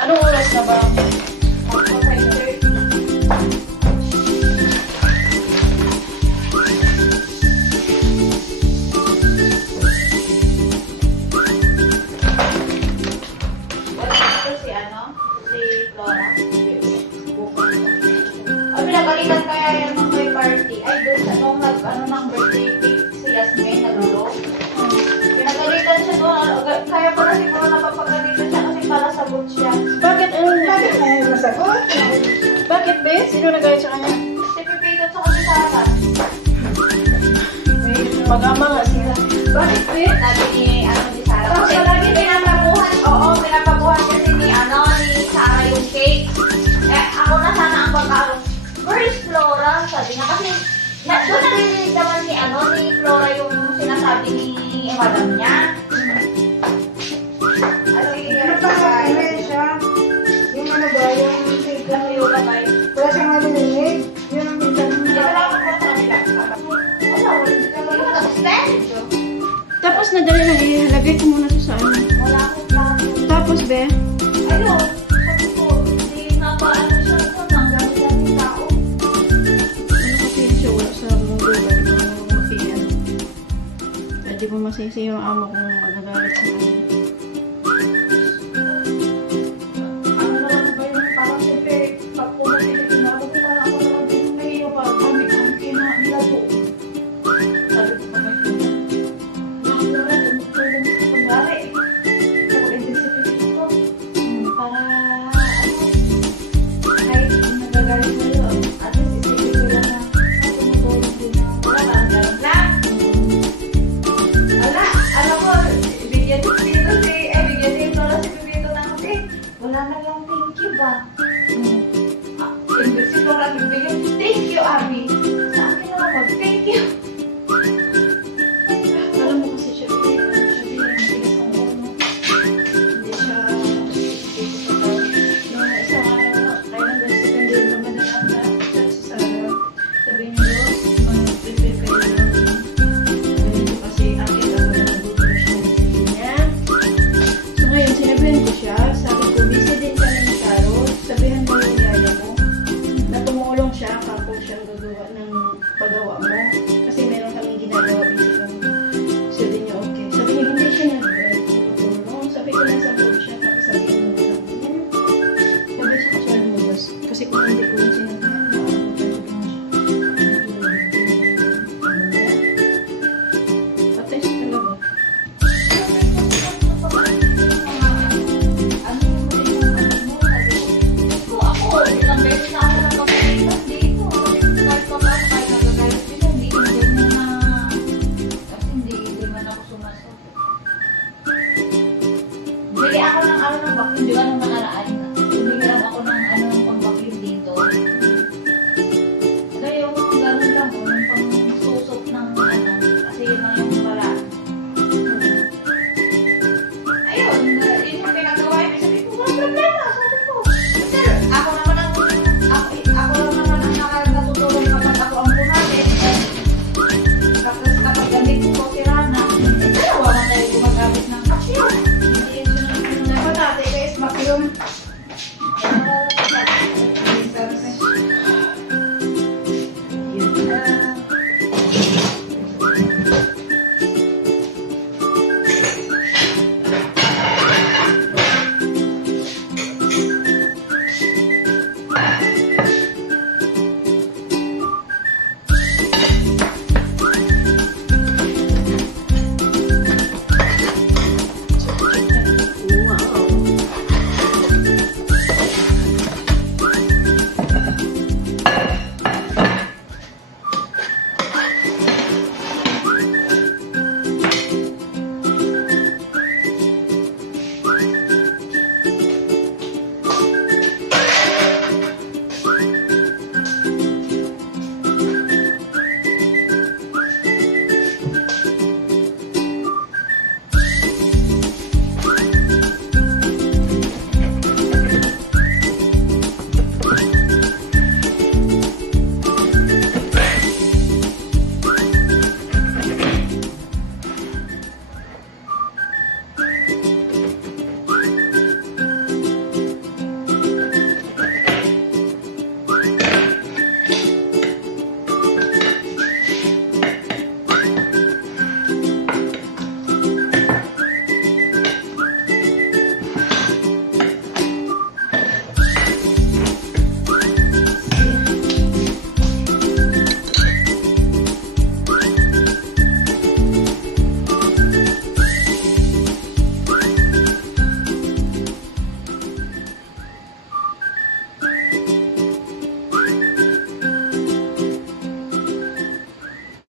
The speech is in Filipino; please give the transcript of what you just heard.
Anong oras na ba? Pinagalitan kaya yan ng may party. Ay, doon sa nung ng birthday cake si Yasmin, nagulo. Pinagalitan siya doon. Kaya pala siguro napapagalitan siya kasi para sagot siya. Bakit? Bakit may masagot? Bakit, be? Sino nagalit sa kanya? Si Pipito at si Sara. mag-ama nga sila. Bakit po yun? Sabi ni, ni Sarah. Kasi lagi pinapabuhan, pinapabuhan kasi ni Sarah yung cake. Eh, ako na sana ang pagkaro. Where's Flora? Sabi niya kasi, doon narinig naman ni Flora yung sinasabi ni madam niya. Ano pa siya? Yung ano ba, yung cake lang yung kamay. Wala siyang narinig. Yun ang minsan. Tapos nadali na ilagay ko muna sa ano. Wala akong plano. Tapos be, Ayun, sabi ko, hindi napaano siya ito ng dami-dami tao. ano kasi yun siya wala sa mundo. Dali ko mapiyan. Hindi mo masisi yung amo kung magagalit sa kanya. Ano naman ba yun? Parang siyempre, pag pumatili ko na, parang ako naman din may parang kami ang nilago. Sabi ko pa may tumutulong sa pag-ari. Sa pag-intensify ko. Para, kahit nagagalit na yun, at least isipin ko lang na tumutulong din na wala, ganun lang. Ala, alam mo, bigyan si Pipito bigyan si Flora si Pipito ng kasi wala na lang thank you ba? Si Flora bibigyan, thank you, Abby. Sa akin na lang thank you. Alam mo kasi siya matigas ang ulo. Hindi siya nung isang araw, kaya nag-second day naman na sa Sarah. Sabi niyo, mag-prepare kayo ng ganito kasi akin ako na nagbuto siya ng sili niya. So ngayon, sinabihan ko siya. Sabi ko, busy din kami ni Carol. Sabihan mo yung yaya mo na tumulong siya kapag siyang gagawa ng paggawa mo.